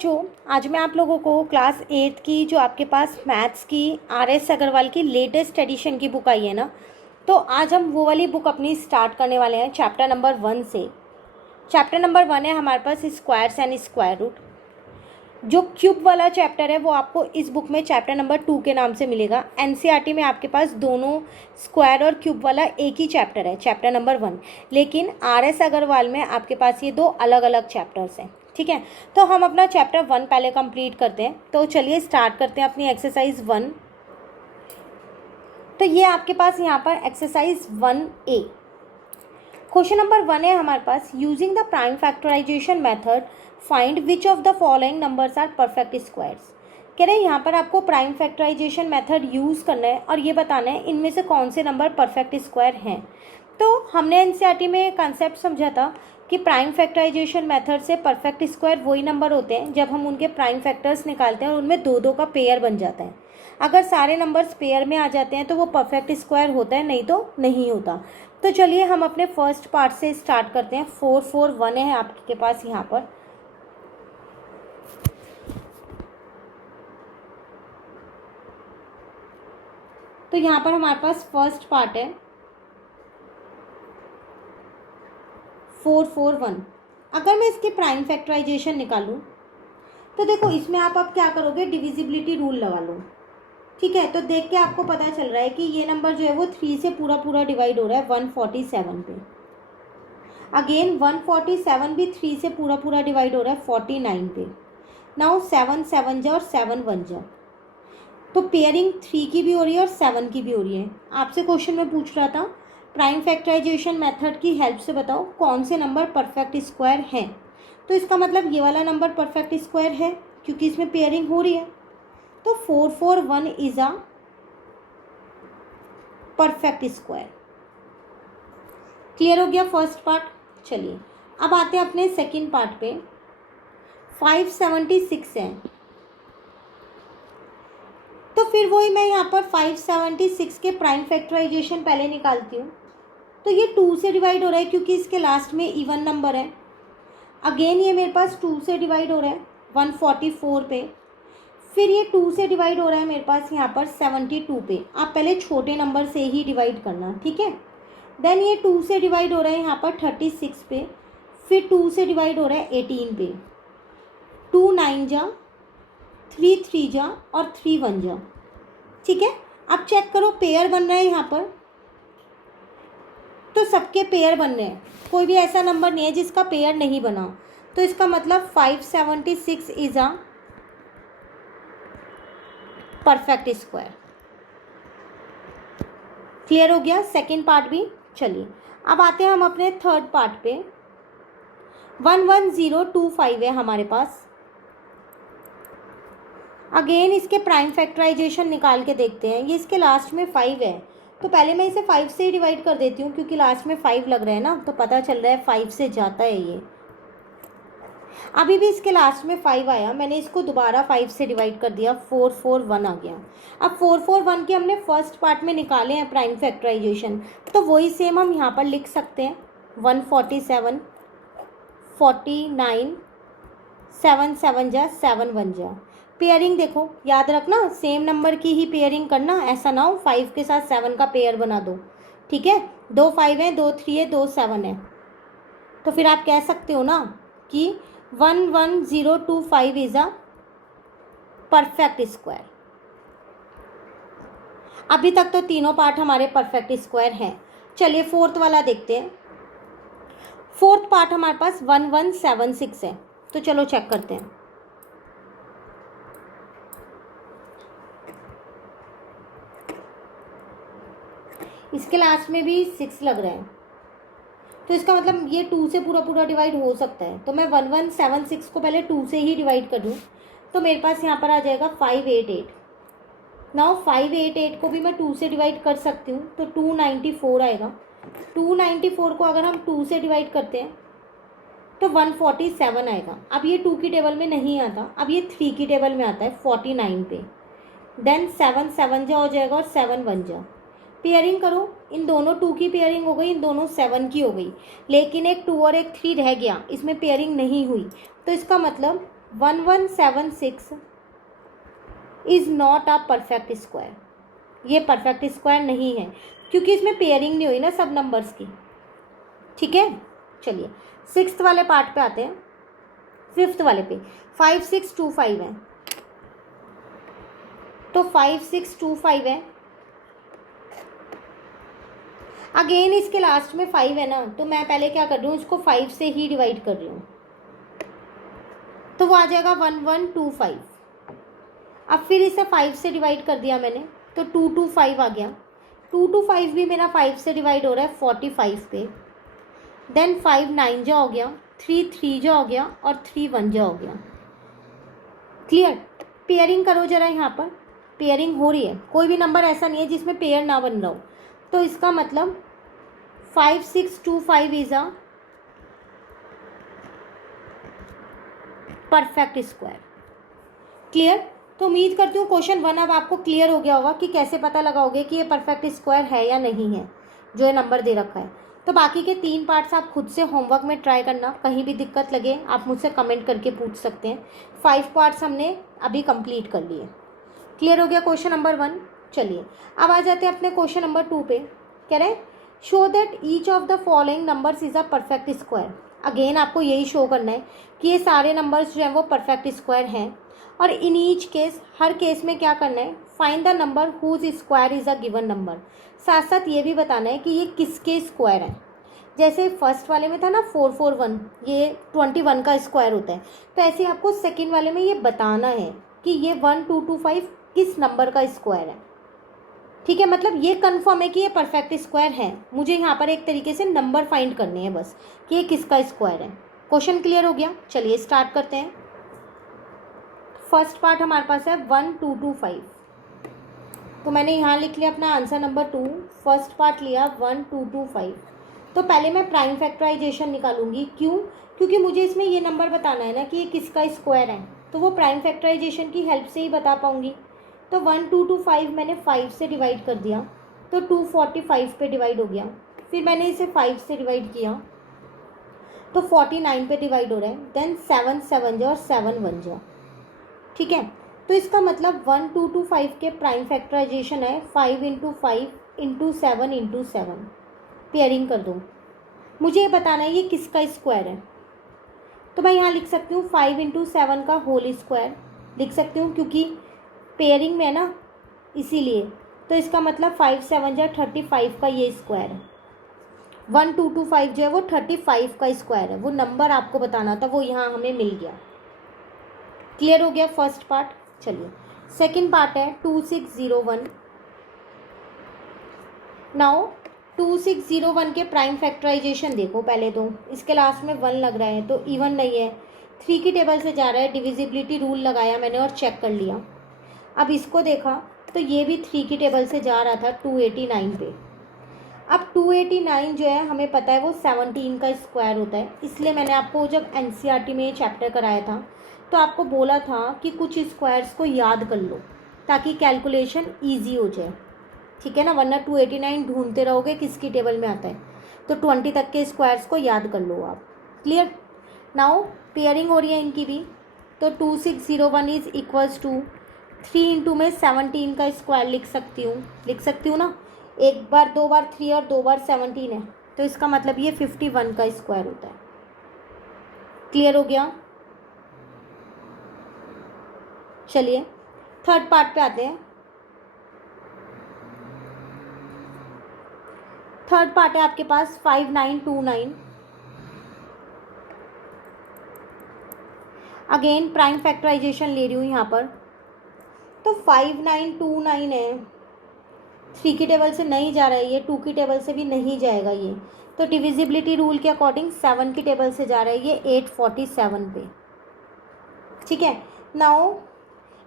बच्चों, आज मैं आप लोगों को क्लास 8 की जो आपके पास मैथ्स की आर.एस. अग्रवाल की लेटेस्ट एडिशन की बुक आई है ना, तो आज हम वो वाली बुक अपनी स्टार्ट करने वाले हैं चैप्टर नंबर 1 से। चैप्टर नंबर 1 है हमारे पास स्क्वायर्स एंड स्क्वायर रूट। जो क्यूब वाला चैप्टर है वो आपको इस बुक में चैप्टर नंबर 2 के नाम से मिलेगा। एनसीईआरटी में आपके पास दोनों स्क्वायर और क्यूब वाला एक ही चैप्टर है, चैप्टर नंबर 1, लेकिन आर.एस. अग्रवाल में आपके पास ये दो अलग अलग चैप्टर्स हैं। ठीक है, तो हम अपना चैप्टर 1 पहले कंप्लीट करते हैं। तो चलिए स्टार्ट करते हैं अपनी एक्सरसाइज 1। तो ये आपके पास यहाँ पर एक्सरसाइज 1A क्वेश्चन नंबर 1 है हमारे पास। Using the prime factorization method find which of the following numbers are perfect squares. कह रहे हैं यहाँ पर आपको प्राइम फैक्टराइजेशन मेथड यूज़ करना है और ये बताना है इनमें से कौन से नंबर परफेक्ट स्क्वायर हैं। तो हमने एनसीईआरटी में कंसेप्ट समझा था कि प्राइम फैक्टराइजेशन मेथड से परफेक्ट स्क्वायर वही नंबर होते हैं जब हम उनके प्राइम फैक्टर्स निकालते हैं और उनमें दो दो का पेयर बन जाता है। अगर सारे नंबर्स पेयर में आ जाते हैं तो वो परफेक्ट स्क्वायर होता है, नहीं तो नहीं होता। तो चलिए हम अपने फर्स्ट पार्ट से स्टार्ट करते हैं। 4 4 1 है आपके पास यहाँ पर। तो यहाँ पर हमारे पास फर्स्ट पार्ट है 4 4 1। अगर मैं इसकी प्राइम फैक्टराइजेशन निकालूं तो देखो इसमें आप अब क्या करोगे, डिविजिबिलिटी रूल लगा लो। ठीक है, तो देख के आपको पता चल रहा है कि ये नंबर जो है वो 3 से पूरा पूरा डिवाइड हो रहा है 147 पे। अगेन 147 भी 3 से पूरा पूरा डिवाइड हो रहा है 49 पे। नाउ 7 7 जा और 7 1 जा, तो पेयरिंग 3 की भी हो रही है और 7 की भी हो रही है। आपसे क्वेश्चन में पूछ रहा था प्राइम फैक्टराइजेशन मेथड की हेल्प से बताओ कौन से नंबर परफेक्ट स्क्वायर हैं। तो इसका मतलब ये वाला नंबर परफेक्ट स्क्वायर है क्योंकि इसमें पेयरिंग हो रही है। तो 4 4 1 is a perfect square. Clear हो गया फर्स्ट पार्ट। चलिए अब आते हैं अपने सेकंड पार्ट पे। 576 है, तो फिर वही मैं यहाँ पर 576 के प्राइम फैक्टराइजेशन पहले निकालती हूँ। तो ये 2 से डिवाइड हो रहा है क्योंकि इसके लास्ट में इवन नंबर है। अगेन ये मेरे पास 2 से डिवाइड हो रहा है 144 पे। फिर ये 2 से डिवाइड हो रहा है मेरे पास यहाँ पर 72 पे। आप पहले छोटे नंबर से ही डिवाइड करना, ठीक है। देन ये 2 से डिवाइड हो रहा है यहाँ पर 36 पे। फिर 2 से डिवाइड हो रहा है 18 पे। 2 9 जा, 3 3 जा और 3 1 जा। ठीक है, अब चेक करो पेयर बन रहे हैं यहाँ पर, तो सबके पेयर बन रहे हैं, कोई भी ऐसा नंबर नहीं है जिसका पेयर नहीं बना। तो इसका मतलब 576 is a perfect square. Clear हो गया सेकेंड पार्ट भी। चलिए अब आते हैं हम अपने थर्ड पार्ट पे। 11025 है हमारे पास। अगेन इसके प्राइम फैक्टराइजेशन निकाल के देखते हैं। ये इसके लास्ट में 5 है, तो पहले मैं इसे 5 से ही डिवाइड कर देती हूँ क्योंकि लास्ट में 5 लग रहा है ना, तो पता चल रहा है 5 से जाता है ये। अभी भी इसके लास्ट में 5 आया, मैंने इसको दोबारा 5 से डिवाइड कर दिया, 4 4 1 आ गया। अब 4 4 1 के हमने फर्स्ट पार्ट में निकाले हैं प्राइम फैक्टराइजेशन, तो वही सेम हम यहाँ पर लिख सकते हैं। 147 49 7 7 जा 7 1 जा। पेयरिंग देखो, याद रखना सेम नंबर की ही पेयरिंग करना, ऐसा ना हो 5 के साथ 7 का पेयर बना दो। ठीक है, 2 5 है, 2 3 है, 2 7 है, तो फिर आप कह सकते हो ना कि 11025 इज अ परफेक्ट स्क्वायर। अभी तक तो तीनों पार्ट हमारे परफेक्ट स्क्वायर हैं। चलिए फोर्थ वाला देखते हैं। फोर्थ पार्ट हमारे पास 1176 है, तो चलो चेक करते हैं। इसके लास्ट में भी 6 लग रहा है, तो इसका मतलब ये 2 से पूरा पूरा डिवाइड हो सकता है। तो मैं 1176 को पहले 2 से ही डिवाइड कर दूँ, तो मेरे पास यहाँ पर आ जाएगा 588। नाउ 588 को भी मैं 2 से डिवाइड कर सकती हूँ, तो 294 आएगा। 294 को अगर हम 2 से डिवाइड करते हैं तो 147 आएगा। अब ये 2 की टेबल में नहीं आता, अब ये 3 की टेबल में आता है 49 पे। देन 7 7 जा हो जाएगा और 7 1 जा। पेयरिंग करो, इन दोनों 2 की पेयरिंग हो गई, इन दोनों 7 की हो गई, लेकिन एक 2 और एक 3 रह गया, इसमें पेयरिंग नहीं हुई। तो इसका मतलब 1176 is not a perfect square. ये परफेक्ट स्क्वायर नहीं है क्योंकि इसमें पेयरिंग नहीं हुई ना सब नंबर्स की। ठीक है, चलिए सिक्स्थ वाले पार्ट पे आते हैं, फिफ्थ वाले पे। 5625 है, तो 5625 है। अगेन इसके लास्ट में 5 है ना, तो मैं पहले क्या कर रही हूँ, इसको 5 से ही डिवाइड कर रही हूँ, तो वो आ जाएगा 1125। अब फिर इसे 5 से डिवाइड कर दिया मैंने, तो 225 आ गया। 225 भी मेरा 5 से डिवाइड हो रहा है 45 पे। देन 5 9 जा हो गया, 3 3 जा हो गया और 3 1 जा हो गया। क्लियर? पेयरिंग करो जरा, यहाँ पर पेयरिंग हो रही है, कोई भी नंबर ऐसा नहीं है जिसमें पेयर ना बन रहा हो। तो इसका मतलब 5625 is a perfect square. Clear? तो उम्मीद करती हूँ क्वेश्चन 1 अब आपको क्लियर हो गया होगा कि कैसे पता लगाओगे कि ये परफेक्ट स्क्वायर है या नहीं है, जो ये नंबर दे रखा है। तो बाकी के 3 पार्ट्स आप खुद से होमवर्क में ट्राई करना, कहीं भी दिक्कत लगे आप मुझसे कमेंट करके पूछ सकते हैं। 5 पार्ट्स हमने अभी कंप्लीट कर लिए। क्लियर हो गया क्वेश्चन नंबर 1? चलिए अब आ जाते हैं अपने क्वेश्चन नंबर 2 पे। कह रहे हैं show that each of the following numbers is a perfect square. Again आपको यही शो करना है कि ये सारे नंबर्स जो हैं वो परफेक्ट स्क्वायर हैं, और इन ईच केस, हर केस में क्या करना है, find the number whose square is a given number. साथ साथ ये भी बताना है कि ये किसके स्क्वायर हैं। जैसे फर्स्ट वाले में था ना 441, ये 21 का स्क्वायर होता है, तो ऐसे आपको सेकेंड वाले में ये बताना है कि ये 1225 किस नंबर का स्क्वायर है। ठीक है, मतलब ये कंफर्म है कि ये परफेक्ट स्क्वायर है, मुझे यहाँ पर एक तरीके से नंबर फाइंड करने हैं बस कि ये किसका स्क्वायर है। क्वेश्चन क्लियर हो गया? चलिए स्टार्ट करते हैं। फर्स्ट पार्ट हमारे पास है 1225, तो मैंने यहाँ लिख लिया अपना आंसर नंबर 2। फर्स्ट पार्ट लिया 1225। तो पहले मैं प्राइम फैक्टराइजेशन निकालूंगी। क्यों? क्योंकि मुझे इसमें ये नंबर बताना है ना कि ये किसका स्क्वायर है, तो वो प्राइम फैक्टराइजेशन की हेल्प से ही बता पाऊंगी। तो 1225 मैंने 5 से डिवाइड कर दिया, तो 245 पे डिवाइड हो गया। फिर मैंने इसे 5 से डिवाइड किया, तो 49 पे डिवाइड हो रहा है। देन 7 7 जा और 7 1 जा। ठीक है, तो इसका मतलब 1225 के प्राइम फैक्टराइजेशन है 5 × 5 × 7 × 7। पेयरिंग कर दो, मुझे ये बताना है ये किसका स्क्वायर है। तो मैं यहाँ लिख सकती हूँ 5 × 7 का होल स्क्वायर लिख सकती हूँ, क्योंकि पेयरिंग में है ना, इसीलिए। तो इसका मतलब 5 7 जा 35 का ये स्क्वायर है। 1225 जो है वो 35 का स्क्वायर है, वो नंबर आपको बताना था, वो यहाँ हमें मिल गया। क्लियर हो गया फर्स्ट पार्ट? चलिए सेकंड पार्ट है 2601। नाउ 2601 के प्राइम फैक्टराइजेशन देखो पहले, तो इसके लास्ट में 1 लग रहा है तो इवन नहीं है, 3 की टेबल से जा रहा है। डिविजिबिलिटी रूल लगाया मैंने और चेक कर लिया। अब इसको देखा तो ये भी 3 की टेबल से जा रहा था 289 पे। अब 289 जो है हमें पता है वो 17 का स्क्वायर होता है, इसलिए मैंने आपको जब एनसीईआरटी में ये चैप्टर कराया था तो आपको बोला था कि कुछ स्क्वायर्स को याद कर लो ताकि कैलकुलेशन ईजी हो जाए। ठीक है ना, वरना 289 ढूंढते रहोगे किसकी टेबल में आता है। तो 20 तक के स्क्वायर्स को याद कर लो आप। क्लियर? नाउ पेयरिंग हो रही है इनकी भी, तो 2601 इज इक्वल्स टू 3 इंटू में 17 का स्क्वायर लिख सकती हूँ ना, एक बार 2 बार 3 और 2 बार 17 है, तो इसका मतलब ये 51 का स्क्वायर होता है। क्लियर हो गया? चलिए थर्ड पार्ट पे आते हैं। थर्ड पार्ट है आपके पास 5929। अगेन प्राइम फैक्टराइजेशन ले रही हूँ यहाँ पर, तो 5929 है, 3 की टेबल से नहीं जा रहा है ये, 2 की टेबल से भी नहीं जाएगा ये, तो डिविजिबिलिटी रूल के अकॉर्डिंग 7 की टेबल से जा रहा है ये 847 पे। ठीक है, नाउ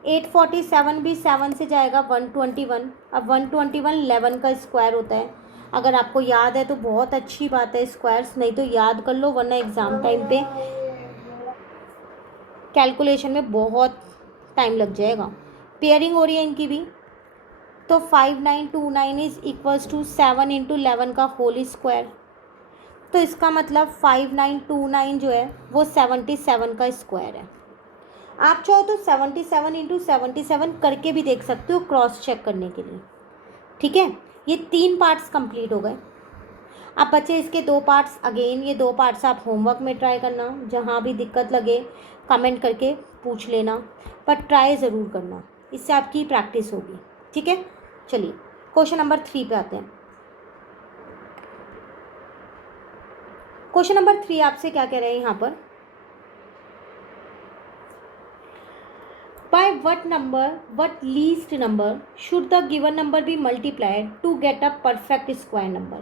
847 भी 7 से जाएगा 121। अब 121 11 का स्क्वायर होता है। अगर आपको याद है तो बहुत अच्छी बात है स्क्वायर्स, नहीं तो याद कर लो, वरना एग्ज़ाम टाइम पे कैलकुलेशन में बहुत टाइम लग जाएगा। पेयरिंग हो रही है इनकी भी, तो 5929 इज इक्वल्स टू 7 × 11 का होल स्क्वायर। तो इसका मतलब 5929 जो है वो 77 का स्क्वायर है। आप चाहो तो 77 इंटू 77 करके भी देख सकते हो क्रॉस चेक करने के लिए। ठीक है, ये 3 पार्ट्स कंप्लीट हो गए। अब बचे इसके 2 पार्ट्स। अगेन ये 2 पार्ट्स आप होमवर्क में ट्राई करना, जहाँ भी दिक्कत लगे कमेंट करके पूछ लेना, पर ट्राई ज़रूर करना, इससे आपकी प्रैक्टिस होगी। ठीक है, चलिए क्वेश्चन नंबर 3 पे आते हैं। क्वेश्चन नंबर 3 आपसे क्या कह रहे हैं यहाँ पर, by what number, what least number should the given number be multiplied to get a perfect square number?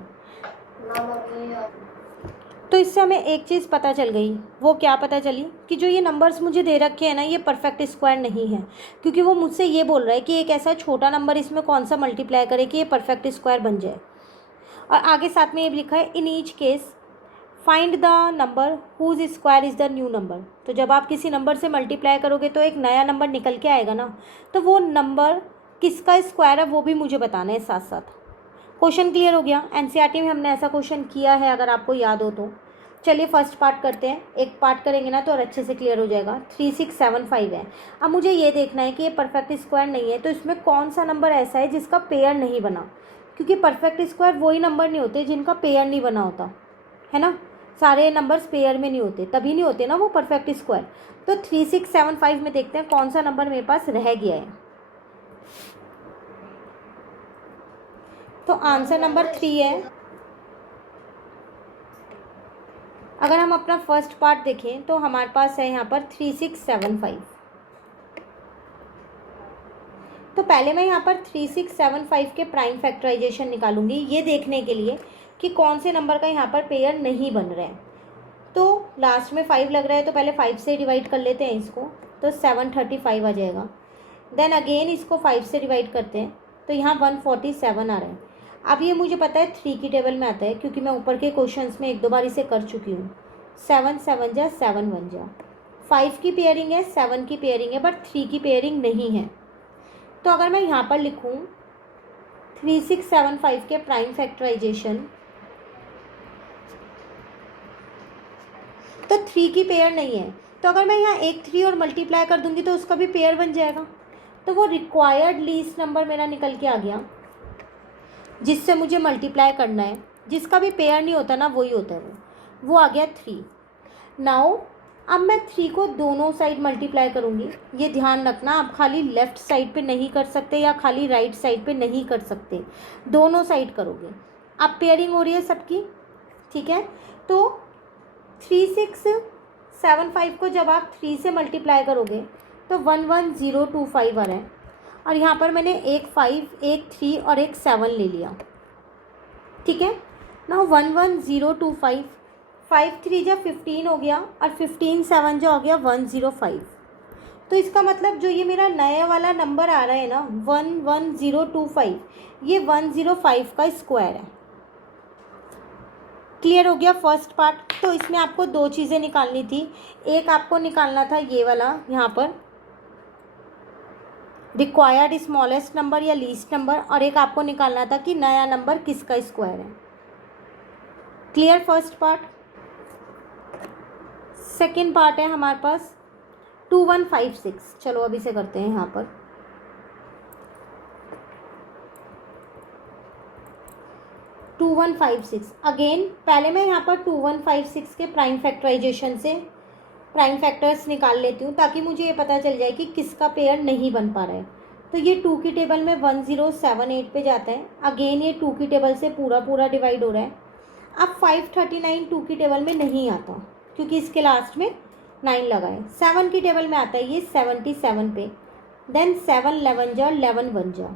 तो इससे हमें एक चीज़ पता चल गई। वो क्या पता चली कि जो ये नंबर्स मुझे दे रखे हैं ना, ये परफेक्ट स्क्वायर नहीं है, क्योंकि वो मुझसे ये बोल रहा है कि एक ऐसा छोटा नंबर इसमें कौन सा मल्टीप्लाई करे कि ये परफेक्ट स्क्वायर बन जाए। और आगे साथ में ये भी लिखा है in each case find the number whose square is the new number. तो जब आप किसी नंबर से मल्टीप्लाई करोगे तो एक नया नंबर निकल के आएगा ना, तो वो नंबर किसका स्क्वायर है वो भी मुझे बताना है साथ साथ। क्वेश्चन क्लियर हो गया। एनसीईआरटी में हमने ऐसा क्वेश्चन किया है, अगर आपको याद हो तो। चलिए फर्स्ट पार्ट करते हैं, एक पार्ट करेंगे ना तो और अच्छे से क्लियर हो जाएगा। 3675 है। अब मुझे ये देखना है कि ये परफेक्ट स्क्वायर नहीं है, तो इसमें कौन सा नंबर ऐसा है जिसका पेयर नहीं बना, क्योंकि परफेक्ट स्क्वायर वही नंबर नहीं होते जिनका पेयर नहीं बना होता है ना। सारे नंबर्स पेयर में नहीं होते, तभी नहीं होते ना वो परफेक्ट स्क्वायर। तो 3675 में देखते हैं कौन सा नंबर मेरे पास रह गया है। तो आंसर नंबर 3 है। अगर हम अपना फर्स्ट पार्ट देखें तो हमारे पास है यहाँ पर 3675। तो पहले मैं यहाँ पर 3675 के प्राइम फैक्टराइजेशन निकालूंगी, ये देखने के लिए कि कौन से नंबर का यहाँ पर पेयर नहीं बन रहा है। तो लास्ट में 5 लग रहा है, तो पहले 5 से डिवाइड कर लेते हैं इसको, तो 735 आ जाएगा। देन अगेन इसको 5 से डिवाइड करते हैं, तो यहाँ 147 आ रहा है। अब ये मुझे पता है 3 की टेबल में आता है, क्योंकि मैं ऊपर के क्वेश्चंस में 1-2 बार इसे कर चुकी हूँ। 7 7 जा 7 1 जा। 5 की पेयरिंग है, 7 की पेयरिंग है, बट 3 की पेयरिंग नहीं है। तो अगर मैं यहाँ पर लिखूँ 3675 के प्राइम फैक्टराइजेशन, तो 3 की पेयर नहीं है। तो अगर मैं यहाँ एक 3 और मल्टीप्लाई कर दूंगी तो उसका भी पेयर बन जाएगा। तो वो रिक्वायर्ड लीस्ट नंबर मेरा निकल के आ गया, जिससे मुझे मल्टीप्लाई करना है। जिसका भी पेयर नहीं होता ना, वही होता है वो आ गया 3। नाउ अब मैं 3 को दोनों साइड मल्टीप्लाई करूँगी। ये ध्यान रखना, आप खाली लेफ़्ट साइड पे नहीं कर सकते या खाली राइट साइड पे नहीं कर सकते, दोनों साइड करोगे। अब पेयरिंग हो रही है सबकी, ठीक है। तो 3675 को जब आप 3 से मल्टीप्लाई करोगे तो 11025 आ रहा है। और यहाँ पर मैंने एक 5, एक 3 और एक 7 ले लिया, ठीक है ना। 11025, 5 3 जा 15 हो गया, और 15 7 जो हो गया 105। तो इसका मतलब जो ये मेरा नया वाला नंबर आ रहा है ना 11025, ये 105 का स्क्वायर है। क्लियर हो गया फर्स्ट पार्ट। तो इसमें आपको 2 चीज़ें निकालनी थी। एक आपको निकालना था ये वाला यहाँ पर रिक्वायर्ड स्मॉलेस्ट नंबर या लीस्ट नंबर, और एक आपको निकालना था कि नया नंबर किसका स्क्वायर है। Clear first part. Second part है हमारे पास 2156। चलो अभी से करते हैं यहाँ पर। टू 2156 अगेन पहले मैं यहाँ पर 2156 के प्राइम फैक्टराइजेशन से प्राइम फैक्टर्स निकाल लेती हूँ, ताकि मुझे ये पता चल जाए कि किसका पेयर नहीं बन पा रहा है। तो ये 2 की टेबल में 1078 पे जाता है। अगेन ये 2 की टेबल से पूरा डिवाइड हो रहा है। अब 539 2 की टेबल में नहीं आता, क्योंकि इसके लास्ट में 9 लगा है। 7 की टेबल में आता है ये 77 पे। देन 7 11 जा 11 1 जा।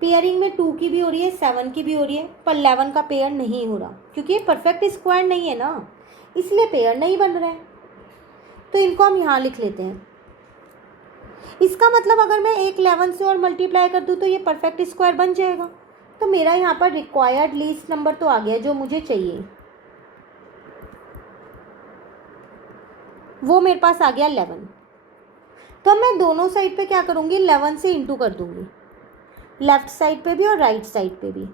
पेयरिंग में 2 की भी हो रही है, 7 की भी हो रही है, पर 11 का पेयर नहीं हो रहा, क्योंकि ये परफेक्ट स्क्वायर नहीं है ना, इसलिए पेयर नहीं बन रहा है। तो इनको हम यहाँ लिख लेते हैं। इसका मतलब अगर मैं एक 11 से और मल्टीप्लाई कर दूँ तो ये परफेक्ट स्क्वायर बन जाएगा। तो मेरा यहाँ पर रिक्वायर्ड लीस्ट नंबर तो आ गया जो मुझे चाहिए, वो मेरे पास आ गया 11। तो मैं दोनों साइड पे क्या करूँगी, 11 से इंटू कर दूँगी, लेफ्ट साइड पे भी और राइट साइड पे भी,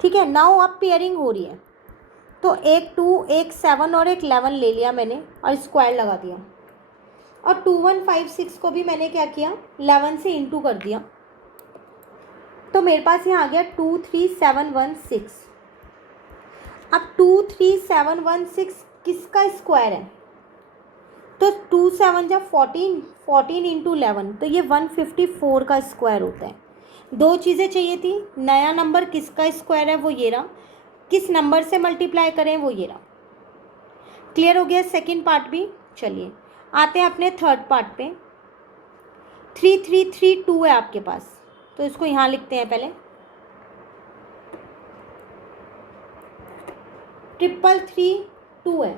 ठीक है। नाउ अब पेयरिंग हो रही है, तो एक 2 एक 7 और एक 11 ले लिया मैंने और स्क्वायर लगा दिया। और 2156 को भी मैंने क्या किया, 11 से इंटू कर दिया, तो मेरे पास यहाँ आ गया 23716। अब 23716 किसका स्क्वायर है, तो 2 7 जा 14, 14 इंटू 11, तो ये 154 का स्क्वायर होता है। दो चीज़ें चाहिए थी, नया नंबर किसका स्क्वायर है वो ये रहा, किस नंबर से मल्टीप्लाई करें वो ये रहा। क्लियर हो गया सेकंड पार्ट भी। चलिए आते हैं अपने थर्ड पार्ट पे। 3332 है आपके पास, तो इसको यहाँ लिखते हैं पहले, 3332 है।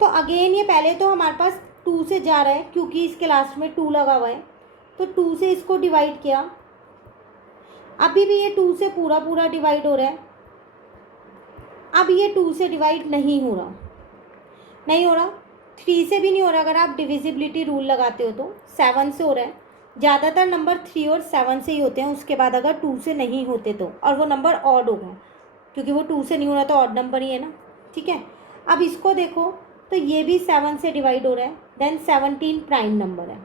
तो अगेन ये पहले तो हमारे पास 2 से जा रहा है क्योंकि इसके लास्ट में 2 लगा हुआ है, तो 2 से इसको डिवाइड किया, अभी भी ये 2 से पूरा पूरा डिवाइड हो रहा है। अब ये 2 से डिवाइड नहीं हो रहा, 3 से भी नहीं हो रहा। अगर आप डिविजिबिलिटी रूल लगाते हो तो 7 से हो रहा है। ज़्यादातर नंबर 3 और 7 से ही होते हैं, उसके बाद अगर 2 से नहीं होते तो, और वो नंबर ऑड होगा क्योंकि वो 2 से नहीं हो रहा तो ऑड नंबर ही है ना, ठीक है। अब इसको देखो तो ये भी 7 से डिवाइड हो रहा है, देन 17 प्राइम नंबर है।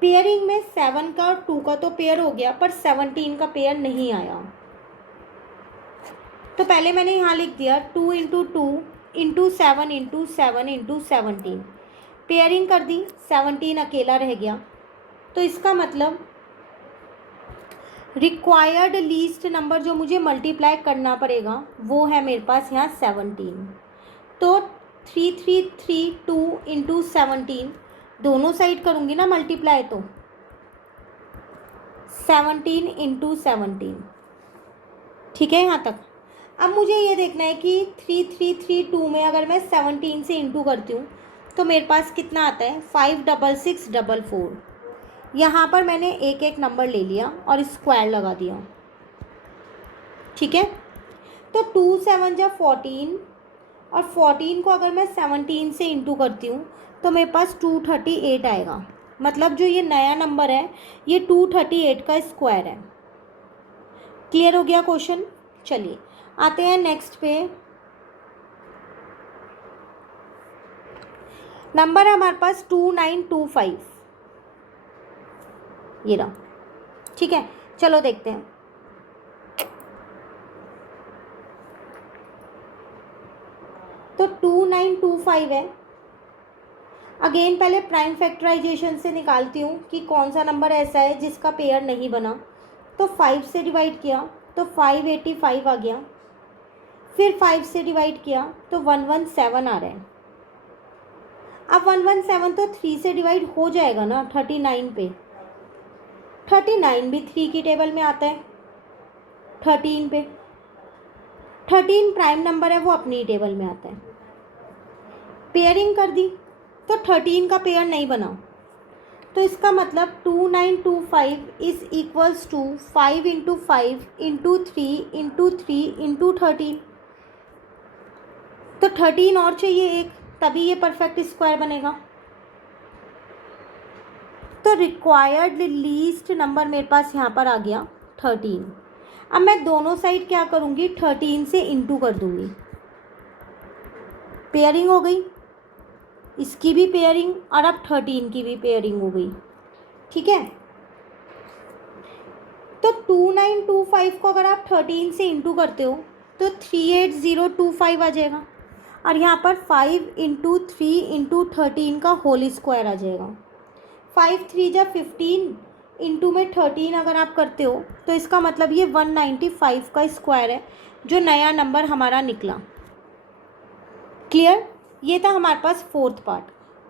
पेयरिंग में 7 का और 2 का तो पेयर हो गया, पर 17 का पेयर नहीं आया। तो पहले मैंने यहाँ लिख दिया 2 into 2 into 7 into 7 into 17, pairing कर दी, 17 अकेला रह गया। तो इसका मतलब रिक्वायर्ड लीस्ट नंबर जो मुझे मल्टीप्लाई करना पड़ेगा वो है मेरे पास यहाँ 17। तो 3332 इंटू 17 दोनों साइड करूँगी ना मल्टीप्लाई, तो 17 इंटू 17, ठीक है यहाँ तक। अब मुझे ये देखना है कि 3332 में अगर मैं 17 से इंटू करती हूँ तो मेरे पास कितना आता है, 56644। यहाँ पर मैंने एक एक नंबर ले लिया और स्क्वायर लगा दिया, ठीक है। तो 2 7 जा 14, और 14 को अगर मैं 17 से इंटू करती हूँ तो मेरे पास 238 आएगा। मतलब जो ये नया नंबर है ये 238 का स्क्वायर है। क्लियर हो गया क्वेश्चन। चलिए आते हैं नेक्स्ट पे। नंबर है हमारे पास 2925, ये रहा, ठीक है। चलो देखते हैं। तो 2925 है। अगेन पहले प्राइम फैक्टराइजेशन से निकालती हूँ कि कौन सा नंबर ऐसा है जिसका पेयर नहीं बना। तो 5 से डिवाइड किया तो 585 आ गया, फिर 5 से डिवाइड किया तो 117 आ रहा है। अब 117 तो 3 से डिवाइड हो जाएगा ना 39 पे, 39 भी 3 की टेबल में आता है। 13 पे, 13 प्राइम नंबर है वो अपनी टेबल में आता है। पेयरिंग कर दी तो 13 का पेयर नहीं बना, तो इसका मतलब 2925 is equals to 5 into 5 into 3 into 3 into 13। तो 13 और चाहिए एक, तभी ये परफेक्ट स्क्वायर बनेगा। तो रिक्वायर्ड लीस्ट नंबर मेरे पास यहाँ पर आ गया 13। अब मैं दोनों साइड क्या करूँगी, 13 से इंटू कर दूँगी। पेयरिंग हो गई, इसकी भी पेयरिंग, और अब 13 की भी पेयरिंग हो गई, ठीक है। तो 2925 को अगर आप 13 से इंटू करते हो तो 38025 आ जाएगा, और यहाँ पर 5 इंटू 3 इंटू 13 का होल स्क्वायर आ जाएगा। 5 3 जा 15 इंटू में 13 अगर आप करते हो तो इसका मतलब ये 195 का स्क्वायर है जो नया नंबर हमारा निकला। क्लियर। ये था हमारे पास फोर्थ पार्ट,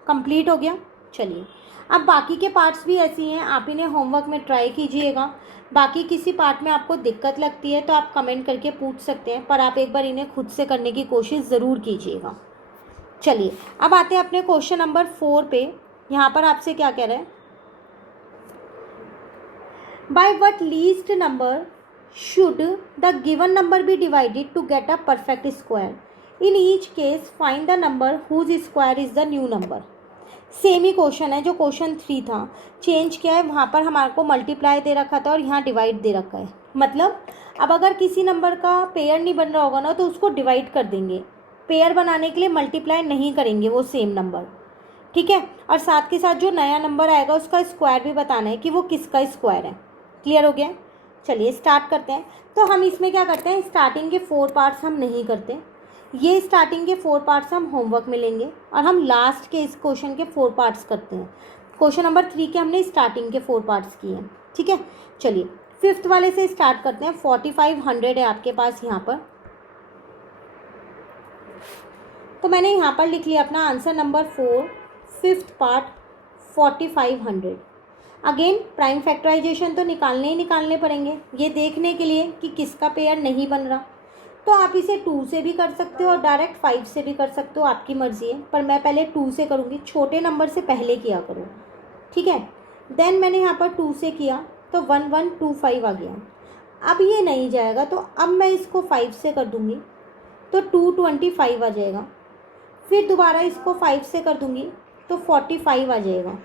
कंप्लीट हो गया। चलिए अब बाकी के पार्ट्स भी ऐसी हैं, आप इन्हें होमवर्क में ट्राई कीजिएगा। बाकी किसी पार्ट में आपको दिक्कत लगती है तो आप कमेंट करके पूछ सकते हैं, पर आप एक बार इन्हें खुद से करने की कोशिश ज़रूर कीजिएगा। चलिए अब आते हैं अपने क्वेश्चन नंबर 4 पे। यहाँ पर आपसे क्या कह रहा है, by what least number should the given number be divided to get a perfect square, in each case find the number whose square is the new number. Same ही क्वेश्चन है जो क्वेश्चन 3 था, चेंज किया है। वहाँ पर हमारे को मल्टीप्लाई दे रखा था और यहाँ डिवाइड दे रखा है। मतलब अब अगर किसी नंबर का पेयर नहीं बन रहा होगा ना तो उसको डिवाइड कर देंगे, पेयर बनाने के लिए मल्टीप्लाई नहीं करेंगे वो सेम नंबर, ठीक है। और साथ के साथ जो नया नंबर आएगा उसका स्क्वायर भी बताना है कि वो किसका स्क्वायर है। क्लियर हो गया? चलिए स्टार्ट करते हैं। तो हम इसमें क्या करते हैं, स्टार्टिंग के 4 पार्ट्स हम नहीं करते, ये स्टार्टिंग के 4 पार्ट्स हम होमवर्क में लेंगे और हम लास्ट के इस क्वेश्चन के 4 पार्ट्स करते हैं। क्वेश्चन नंबर 3 के हमने स्टार्टिंग के 4 पार्ट्स किए हैं, ठीक है। चलिए 5th वाले से स्टार्ट करते हैं। 4500 है आपके पास यहाँ पर, तो मैंने यहाँ पर लिख लिया अपना answer number 4, 5th part 4500। Again prime factorisation तो निकालने ही निकालने पड़ेंगे ये देखने के लिए कि किसका पेयर नहीं बन रहा। तो आप इसे 2 से भी कर सकते हो और डायरेक्ट 5 से भी कर सकते हो, आपकी मर्ज़ी है, पर मैं पहले 2 से करूँगी। छोटे नंबर से पहले किया करो, ठीक है। देन मैंने यहाँ पर 2 से किया तो 1125 आ गया। अब ये नहीं जाएगा तो अब मैं इसको 5 से कर दूँगी तो 225 आ जाएगा। फिर दोबारा इसको 5 से कर दूँगी तो 45 आ जाएगा।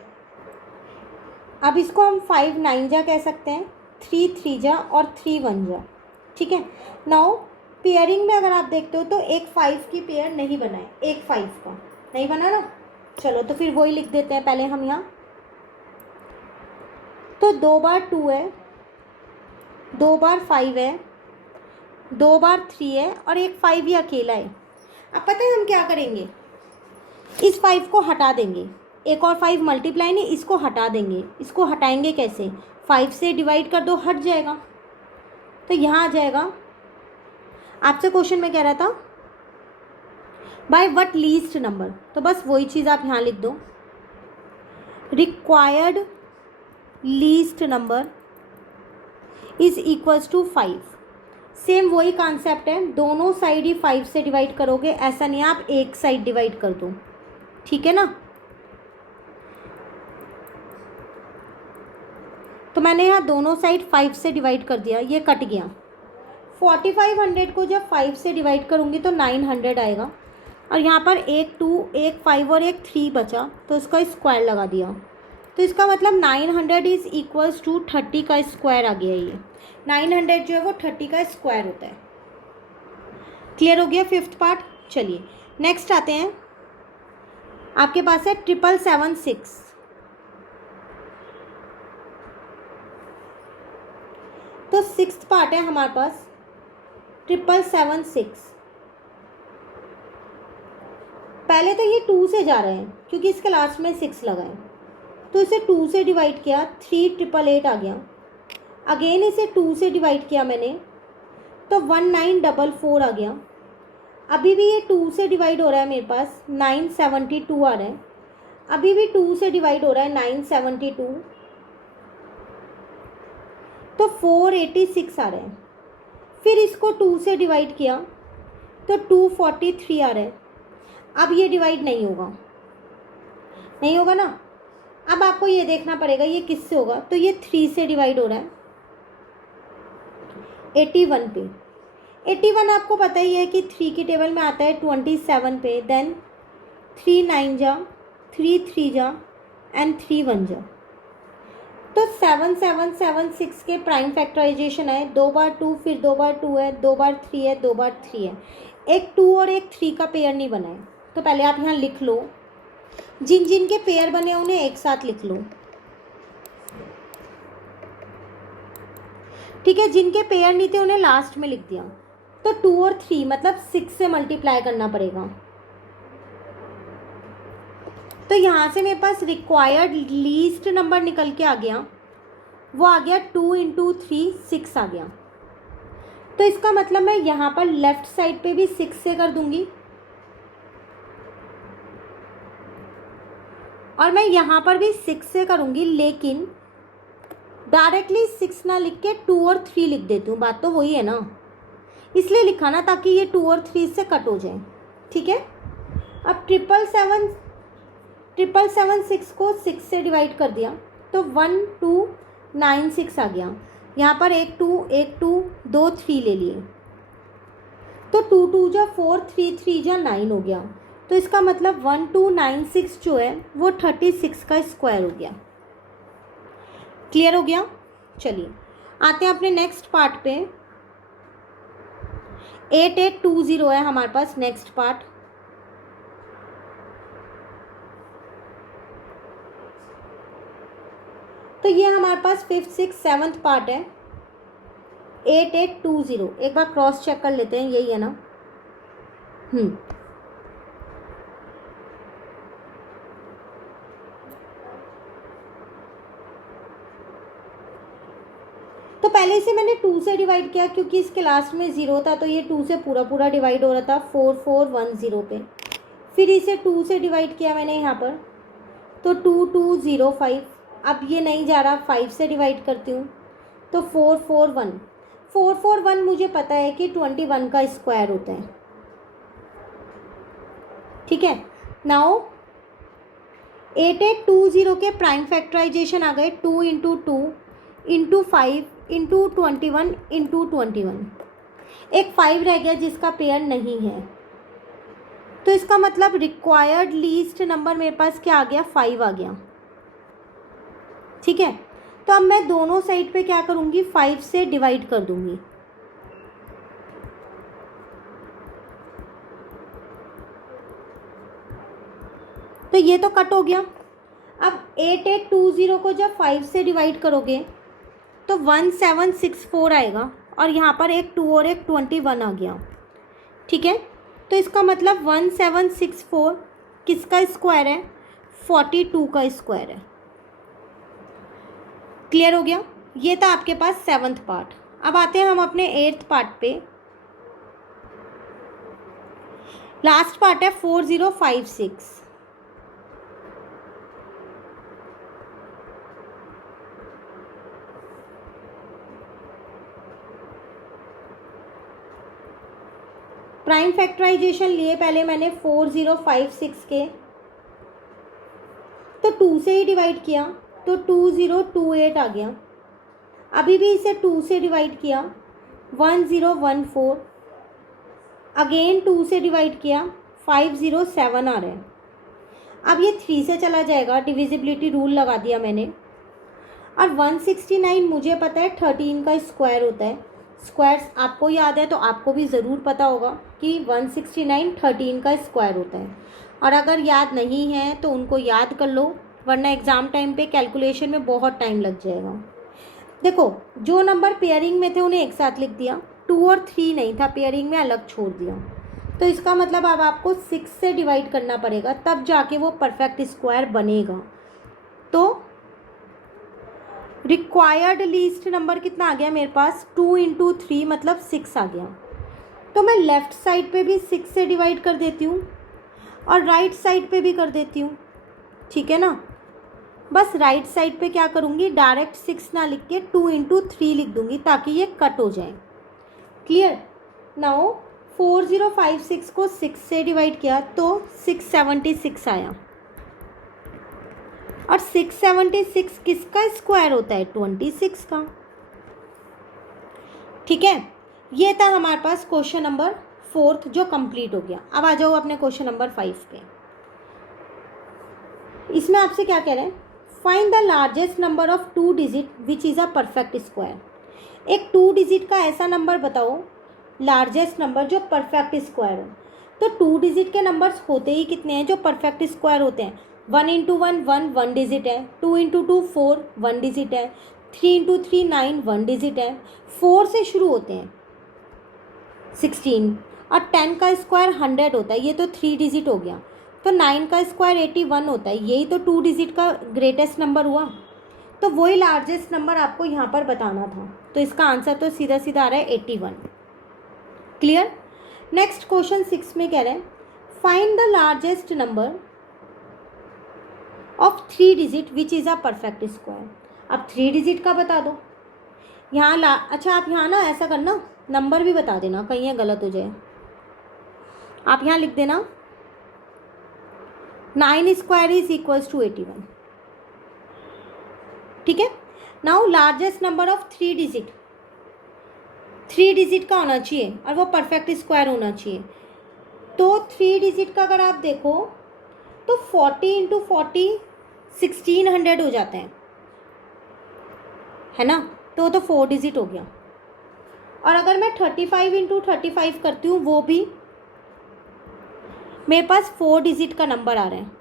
अब इसको हम 5 9 जा कह सकते हैं, 3 3 जा और 3 1 जा, ठीक है। नाउ पेयरिंग में अगर आप देखते हो तो एक 5 की पेयर नहीं बना है, एक 5 का नहीं बना ना। चलो तो फिर वही लिख देते हैं पहले हम यहाँ। तो 2 बार 2 है, 2 बार 5 है, 2 बार 3 है और एक 5 ही अकेला है। अब पता है हम क्या करेंगे, इस 5 को हटा देंगे, एक और 5 मल्टीप्लाई नहीं, इसको हटा देंगे। इसको हटाएंगे कैसे, 5 से डिवाइड कर दो, हट जाएगा। तो यहाँ आ जाएगा, आपसे क्वेश्चन में कह रहा था बाय व्हाट लीस्ट नंबर, तो बस वही चीज़ आप यहाँ लिख दो, required least number is equals to 5। Same वही कॉन्सेप्ट है, दोनों साइड ही 5 से डिवाइड करोगे, ऐसा नहीं आप एक साइड डिवाइड कर दो, ठीक है ना। तो मैंने यहाँ दोनों साइड 5 से डिवाइड कर दिया, ये कट गया। 4500 को जब 5 से डिवाइड करूँगी तो 900 आएगा और यहाँ पर एक 2 एक 5 और एक 3 बचा तो इसका स्क्वायर लगा दिया। तो इसका मतलब 900 इज़ इक्वल्स टू 30 का स्क्वायर आ गया। ये 900 जो है वो 30 का स्क्वायर होता है। क्लियर हो गया 5th पार्ट। चलिए नेक्स्ट आते हैं, आपके पास है 776। तो 6th पार्ट है हमारे पास 776। पहले तो ये 2 से जा रहे हैं क्योंकि इसके लास्ट में 6 लगा है, तो इसे 2 से डिवाइड किया, 3888 आ गया। अगेन इसे 2 से डिवाइड किया मैंने तो 1944 आ गया। अभी भी ये 2 से डिवाइड हो रहा है, मेरे पास 972 आ रहा है। अभी भी 2 से डिवाइड हो रहा है 972, तो 486 आ रहे हैं। फिर इसको 2 से डिवाइड किया तो 243 आ रहा है। अब ये डिवाइड नहीं होगा, नहीं होगा ना। अब आपको ये देखना पड़ेगा ये किससे होगा, तो ये 3 से डिवाइड हो रहा है 81 पे। 81 आपको पता ही है कि 3 की टेबल में आता है 27 पे। देन 3 9 जा, 3 3 जा एंड 3 1 जा। तो 7776 के प्राइम फैक्टराइजेशन है, 2 बार 2, फिर 2 बार 2 है, 2 बार 3 है, 2 बार 3 है। एक 2 और एक 3 का पेयर नहीं बना है, तो पहले आप यहाँ लिख लो, जिन जिन के पेयर बने उन्हें एक साथ लिख लो, ठीक है। जिनके पेयर नहीं थे उन्हें लास्ट में लिख दिया। तो 2 और 3 मतलब 6 से मल्टीप्लाई करना पड़ेगा। तो यहाँ से मेरे पास रिक्वायर्ड लीस्ट नंबर निकल के आ गया, वो आ गया 2 × 3 6 आ गया। तो इसका मतलब मैं यहाँ पर लेफ्ट साइड पे भी 6 से कर दूंगी और मैं यहाँ पर भी 6 से करूँगी, लेकिन डायरेक्टली 6 ना लिख के 2 और 3 लिख देती हूँ। बात तो वही है ना, इसलिए लिखा ना ताकि ये 2 और 3 से कट हो जाए, ठीक है। अब 776 को 6 से डिवाइड कर दिया तो 1296 आ गया। यहाँ पर एक 2 2 3 ले लिए तो 2 2 जा 4, 3 3 जा 9 हो गया। तो इसका मतलब 1296 जो है वो 36 का स्क्वायर हो गया। क्लियर हो गया। चलिए आते हैं अपने नेक्स्ट पार्ट पे। 8820 है हमारे पास नेक्स्ट पार्ट। तो ये हमारे पास 5th 6th 7th पार्ट है 8820। एक बार क्रॉस चेक कर लेते हैं, यही है ना। तो पहले इसे मैंने 2 से डिवाइड किया क्योंकि इसके लास्ट में 0 था, तो ये 2 से पूरा पूरा डिवाइड हो रहा था 4410 पे। फिर इसे 2 से डिवाइड किया मैंने यहाँ पर, तो 2205। अब ये नहीं जा रहा, 5 से डिवाइड करती हूँ तो 441। 441 मुझे पता है कि 21 का स्क्वायर होता है। ठीक है, नाउ 8820 के प्राइम फैक्टराइजेशन आ गए 2 इंटू 2 इंटू 5 इंटू 21 इंटू 21। एक 5 रह गया जिसका पेयर नहीं है, तो इसका मतलब रिक्वायर्ड लीस्ट नंबर मेरे पास क्या आ गया, 5 आ गया। ठीक है, तो अब मैं दोनों साइड पे क्या करूँगी, 5 से डिवाइड कर दूँगी। तो ये तो कट हो गया। अब 8820 को जब 5 से डिवाइड करोगे तो 1764 आएगा, और यहाँ पर एक 2 और एक 21 आ गया। ठीक है, तो इसका मतलब 1764 किसका स्क्वायर है, 42 का स्क्वायर है। क्लियर हो गया, ये था आपके पास 7th पार्ट। अब आते हैं हम अपने 8th पार्ट पे। लास्ट पार्ट है 4056। प्राइम फैक्टराइजेशन लिए पहले मैंने 4056 के, तो 2 से ही डिवाइड किया तो 2028 आ गया। अभी भी इसे 2 से डिवाइड किया 1014, अगेन 2 से डिवाइड किया 507 आ रहा है। अब ये 3 से चला जाएगा, डिविजिबिलिटी रूल लगा दिया मैंने। और 169 मुझे पता है 13 का स्क्वायर होता है। स्क्वायर्स आपको याद है तो आपको भी ज़रूर पता होगा कि 169 13 का स्क्वायर होता है, और अगर याद नहीं है तो उनको याद कर लो, वरना एग्ज़ाम टाइम पे कैलकुलेशन में बहुत टाइम लग जाएगा। देखो, जो नंबर पेयरिंग में थे उन्हें एक साथ लिख दिया, 2 और 3 नहीं था पेयरिंग में, अलग छोड़ दिया। तो इसका मतलब अब आपको 6 से डिवाइड करना पड़ेगा, तब जाके वो परफेक्ट स्क्वायर बनेगा। तो रिक्वायर्ड लीस्ट नंबर कितना आ गया मेरे पास, 2 इंटू 3 मतलब 6 आ गया। तो मैं लेफ़्ट साइड पे भी 6 से डिवाइड कर देती हूँ और राइट साइड पे भी कर देती हूँ। ठीक है ना, बस राइट साइड पे क्या करूँगी, डायरेक्ट 6 ना लिख के 2 इंटू 3 लिख दूँगी ताकि ये कट हो जाए। क्लियर। नाउ 4056 को 6 से डिवाइड किया तो 676 आया, और 676 किसका स्क्वायर होता है, 26 का। ठीक है, ये था हमारे पास क्वेश्चन नंबर 4 जो कंप्लीट हो गया। अब आ जाओ अपने क्वेश्चन नंबर 5 पे। इसमें आपसे क्या कह रहे हैं, find the largest number of 2 digit which is a perfect square. एक 2 डिजिट का ऐसा नंबर बताओ, लार्जेस्ट नंबर जो परफेक्ट स्क्वायर हो। तो 2 डिजिट के नंबर्स होते ही कितने हैं जो परफेक्ट स्क्वायर होते हैं, 1 इंटू 1 1 डिजिट है, 2 इंटू 2 4 1 डिजिट है, 3 इंटू 3 9 1 डिजिट है, 4 से शुरू होते हैं 16, और 10 का स्क्वायर 100 होता है, ये तो 3 डिजिट हो गया। तो 9 का स्क्वायर 81 होता है, यही तो 2 डिजिट का ग्रेटेस्ट नंबर हुआ। तो वही लार्जेस्ट नंबर आपको यहाँ पर बताना था, तो इसका आंसर तो सीधा सीधा आ रहा है 81। क्लियर। नेक्स्ट क्वेश्चन 6 में कह रहे हैं find the largest number of 3 digit which is a perfect square. अब 3 डिजिट का बता दो यहाँ अच्छा आप यहाँ ना ऐसा करना, नंबर भी बता देना, कहीं ये गलत हो जाए। आप यहाँ लिख देना 9 स्क्वायर इज इक्वल्स टू 81। ठीक है, now largest number of 3 digit, 3 digit का होना चाहिए और वो परफेक्ट स्क्वायर होना चाहिए। तो 3 डिजिट का अगर आप देखो तो 40 इंटू 40 1600 हो जाते हैं, है ना, तो 4 डिजिट हो गया। और अगर मैं 35 इंटू 35 करती हूँ, वो भी मेरे पास 4 डिजिट का नंबर आ रहा है।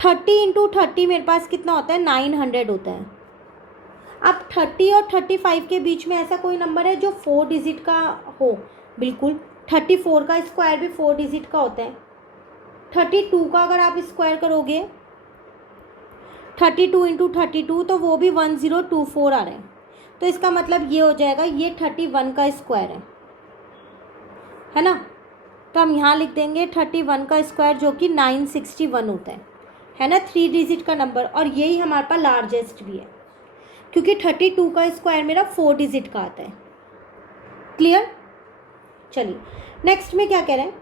30 × 30 मेरे पास कितना होता है, 900 होता है। अब 30 और 35 के बीच में ऐसा कोई नंबर है जो 4 डिजिट का हो? बिल्कुल। 34 का स्क्वायर भी 4 डिजिट का होता है। 32 का अगर आप स्क्वायर करोगे 32 × 32 तो वो भी 1024 आ रहा है। तो इसका मतलब ये हो जाएगा, ये 31 का स्क्वायर है ना। तो हम यहाँ लिख देंगे 31 का स्क्वायर जो कि 961 होता है ना, 3 डिजिट का नंबर। और यही हमारे पास लार्जेस्ट भी है क्योंकि 32 का स्क्वायर मेरा 4 डिजिट का आता है। क्लियर? चलिए नेक्स्ट में क्या कह रहे हैं,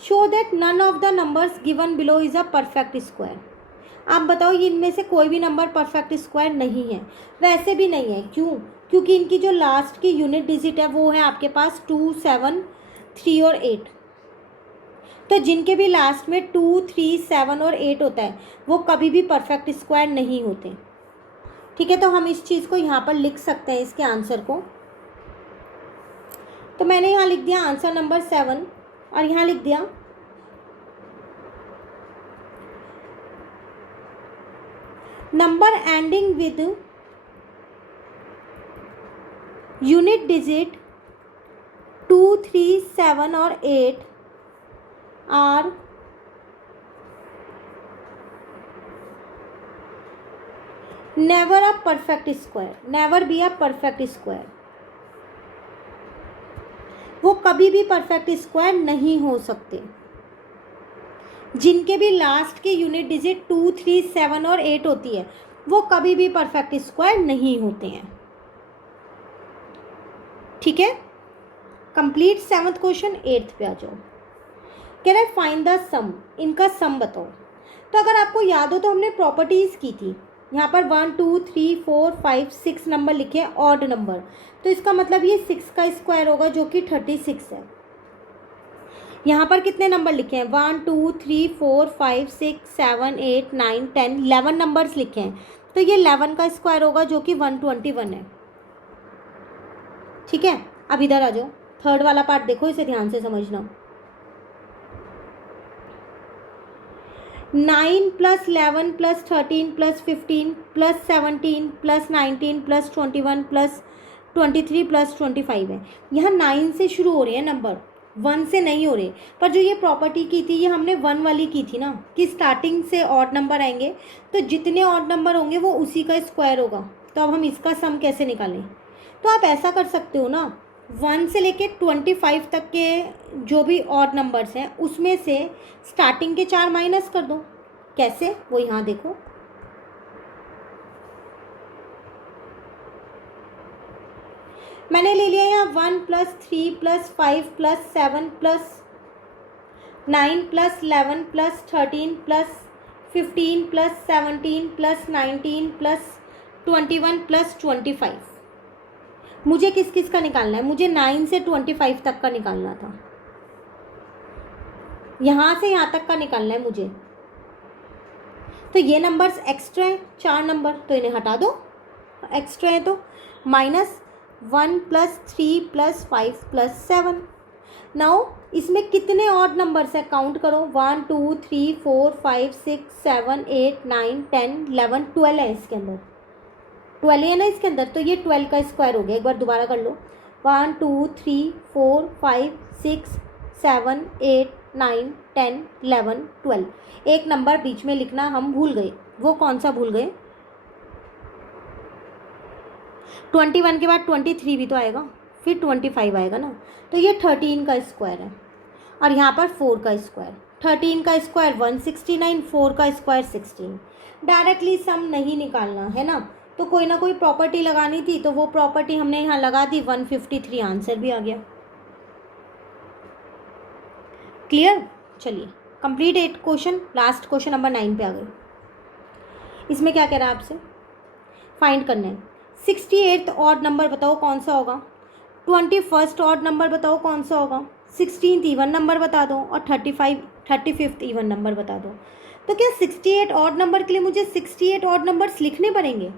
show that none of the numbers given below is a perfect square. आप बताओ इनमें से कोई भी नंबर परफेक्ट स्क्वायर नहीं है। वैसे भी नहीं है, क्यों? क्योंकि इनकी जो लास्ट की यूनिट डिजिट है वो है आपके पास 2, 7, 3 और 8। तो जिनके भी लास्ट में 2, 3, 7 और 8 होता है वो कभी भी परफेक्ट स्क्वायर नहीं होते। ठीक है, तो हम इस चीज़ को यहाँ पर लिख सकते हैं, इसके आंसर को। तो मैंने यहाँ लिख दिया आंसर नंबर 7 और यहाँ लिख दिया number ending with unit digit 2, 3, 7 और 8 are never a perfect square, never be a perfect square. वो कभी भी परफेक्ट स्क्वायर नहीं हो सकते। जिनके भी लास्ट की यूनिट डिजिट 2, 3, 7 और 8 होती है वो कभी भी परफेक्ट स्क्वायर नहीं होते हैं। ठीक है, कंप्लीट 7th क्वेश्चन। 8th पे आ जाओ। कह रहा है फाइंड द सम, इनका सम बताओ। तो अगर आपको याद हो तो हमने प्रॉपर्टीज़ की थी। यहाँ पर 1, 2, 3, 4, 5, 6 नंबर लिखे हैं, ऑड नंबर। तो इसका मतलब ये 6 का स्क्वायर होगा जो कि 36 है। यहाँ पर कितने नंबर लिखे हैं, 1, 2, 3, 4, 5, 6, 7, 8, 9, 10, 11 नंबर्स लिखे हैं। तो ये 11 का स्क्वायर होगा जो कि 121 है। ठीक है, अब इधर आ जाओ, थर्ड वाला पार्ट देखो, इसे ध्यान से समझना। 9 + 11 + 13 + 15 + 17 + 19 + 21 + 23 + 25 है। यहाँ 9 से शुरू हो रहे हैं नंबर, 1 से नहीं हो रहे। पर जो ये प्रॉपर्टी की थी ये हमने 1 वाली की थी ना, कि स्टार्टिंग से ऑड नंबर आएंगे तो जितने ऑड नंबर होंगे वो उसी का स्क्वायर होगा। तो अब हम इसका सम कैसे निकालें? तो आप ऐसा कर सकते हो ना, 1 से लेके 25 तक के जो भी ऑड नंबर्स हैं उसमें से स्टार्टिंग के 4 माइनस कर दो। कैसे, वो यहाँ देखो। मैंने ले लिया यहाँ 1 + 3 + 5 + 7 + 9 + 11 + 13 + 15 + 17 + 19 + 21 + 25। मुझे किस किस का निकालना है? मुझे 9 से 25 तक का निकालना था। यहाँ से यहाँ तक का निकालना है मुझे। तो ये नंबर्स एक्स्ट्रा हैं, 4 नंबर, तो इन्हें हटा दो, एक्स्ट्रा है। तो -1 + 3 + 5 + 7। नाउ इसमें कितने ऑड नंबर्स हैं, काउंट करो। 1, 2, 3, 4, 5, 6, 7, 8, 9, 10, 11, 12 है इसके अंदर, 12 है ना इसके अंदर। तो ये 12 का स्क्वायर हो गया। एक बार दोबारा कर लो, 1, 2, 3, 4, 5, 6, 7, 8, 9, 10, 11, 12। एक नंबर बीच में लिखना हम भूल गए, वो कौन सा भूल गए? 21 के बाद 23 भी तो आएगा, फिर 25 आएगा ना। तो ये 13 का स्क्वायर है और यहाँ पर 4 का स्क्वायर। 13 का स्क्वायर 169, 4 का स्क्वायर 16। डायरेक्टली सम नहीं निकालना है ना, तो कोई ना कोई प्रॉपर्टी लगानी थी, तो वो प्रॉपर्टी हमने यहाँ लगा दी, 153 आंसर भी आ गया। क्लियर? चलिए complete 8 question. Last question number 9 पे आ गए। इसमें क्या कह रहा है आपसे, फाइंड करना है 68th ऑड नंबर बताओ कौन सा होगा, 21st ऑड नंबर बताओ कौन सा होगा, 16th इवन नंबर बता दो और 35th इवन नंबर बता दो। तो क्या 68 ऑड नंबर के लिए मुझे 68 ऑड नंबर्स लिखने पड़ेंगे?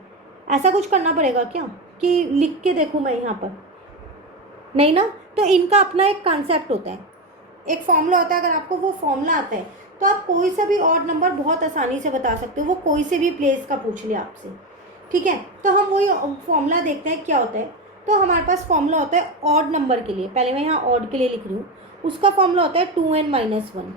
ऐसा कुछ करना पड़ेगा क्या कि लिख के देखूँ मैं यहाँ पर? नहीं ना। तो इनका अपना एक कॉन्सेप्ट होता है, एक फॉर्मूला होता है। अगर आपको वो फॉर्मूला आता है तो आप कोई सा भी ऑड नंबर बहुत आसानी से बता सकते हो, वो कोई से भी प्लेस का पूछ ले आपसे, ठीक है। तो हम वही फॉर्मूला देखते हैं क्या होता है। तो हमारे पास फॉर्मूला होता है ऑड नंबर के लिए, पहले मैं यहाँ ऑड के लिए लिख रही हूँ, उसका फॉर्मूला होता है 2n-1,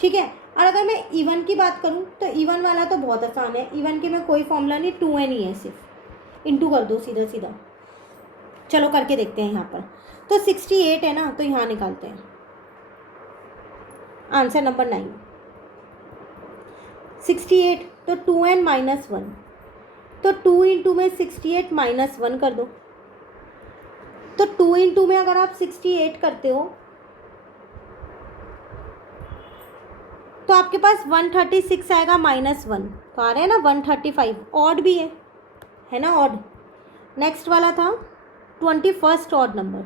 ठीक है। और अगर मैं इवन की बात करूँ तो इवन वाला तो बहुत आसान है, इवन के में कोई फॉर्मूला नहीं, 2n ही है, सिर्फ इंटू कर दो सीधा सीधा। चलो करके देखते हैं यहाँ पर। तो 68 है ना, तो यहाँ निकालते हैं आंसर नंबर 9। 68 तो 2n-1, तो 2 इंटू में 68 -1 कर दो। तो 2 इंटू में अगर आप 68 करते हो तो आपके पास 136 आएगा -1, तो आ रहा है ना 135, ऑड भी है ना ऑड। नेक्स्ट वाला था 21st ऑड नंबर,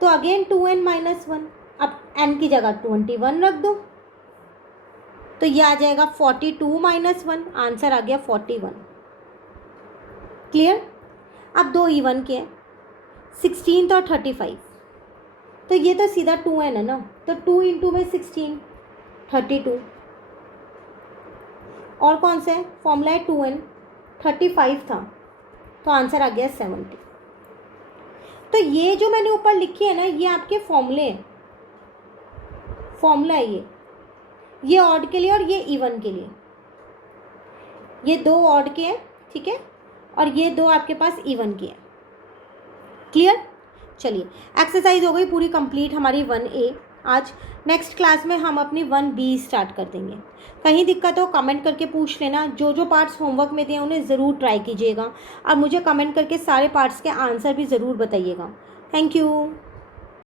तो अगेन 2n-1, अब n की जगह 21 रख दो, तो ये आ जाएगा 42 -1, आंसर आ गया 41। क्लियर। अब दो इवन के हैं, 16 और 35, तो ये तो सीधा 2n है ना, तो 2 इंटू में 16 32, और कौन सा है फॉर्मूला है 2n, 35 था, तो आंसर आ गया 70। तो ये जो मैंने ऊपर लिखी है ना, ये आपके फॉर्मूला है ये ऑड के लिए और ये इवन के लिए, ये दो ऑड के हैं, ठीक है, और ये दो आपके पास इवन के हैं। क्लियर। चलिए एक्सरसाइज हो गई पूरी कंप्लीट हमारी 1A। आज नेक्स्ट क्लास में हम अपनी 1B स्टार्ट कर देंगे। कहीं दिक्कत हो कमेंट करके पूछ लेना, जो जो पार्ट्स होमवर्क में दिए उन्हें ज़रूर ट्राई कीजिएगा और मुझे कमेंट करके सारे पार्ट्स के आंसर भी ज़रूर बताइएगा। Thank you.